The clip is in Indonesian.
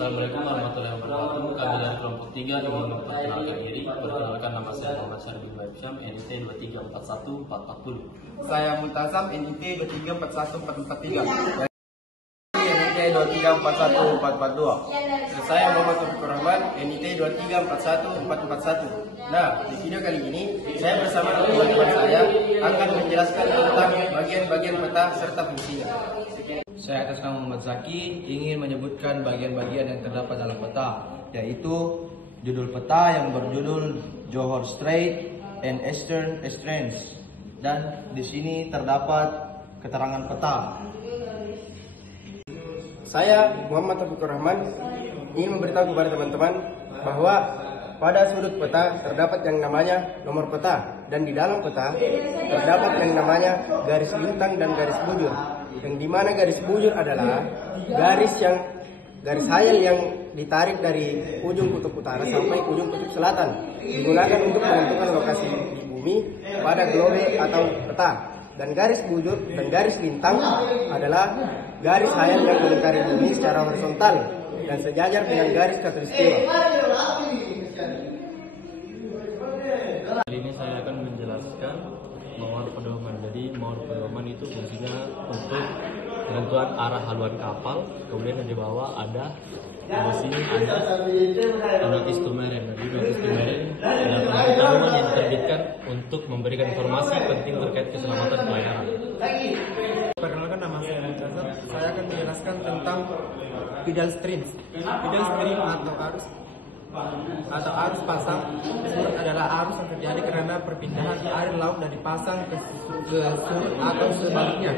Assalamualaikum warahmatullahi wabarakatuh. Kami dari kelompok 3 ingin memperkenalkan diri. Perkenalkan, nama saya Muhammad Syarif bin Baibsyam, NIT 2341440. Saya Multazam, NIT 2341443. NIT 2341442. Dan saya Muhammad Taufikur Rahman, NIT 2341441. Nah, di video kali ini saya bersama teman-teman saya akan menjelaskan tentang bagian-bagian peta serta fungsinya. Saya atas nama Muhammad Zaki ingin menyebutkan bagian-bagian yang terdapat dalam peta, yaitu judul peta yang berjudul Johor Strait and Eastern Strands, dan di sini terdapat keterangan peta. Saya Muhammad Taufikur Rahman ingin memberitahu kepada teman-teman bahwa pada sudut peta terdapat yang namanya nomor peta, dan di dalam peta terdapat yang namanya garis bintang dan garis bujur. Yang dimana garis bujur adalah garis hayal yang ditarik dari ujung kutub utara sampai ujung kutub selatan, digunakan untuk menentukan lokasi di bumi pada globe atau peta. Dan garis bujur dan garis bintang adalah garis hayal yang melingkari bumi secara horizontal dan sejajar dengan garis khatulistiwa. Kali ini saya akan menjelaskan mawar pedoman. Jadi mawar pedoman itu fungsinya untuk penentuan arah haluan kapal. Kemudian di bawah ada di sini ada notis tumeren. Jadi notis tumeren adalah pengetahuan yang diterbitkan untuk memberikan informasi penting terkait keselamatan pelayaran. Perkenalkan, nama saya Multazam. Saya akan menjelaskan tentang tidal stream. Tidal stream atau arus pasang surut adalah arus yang terjadi karena perpindahan air laut dari pasang ke surut atau sebaliknya.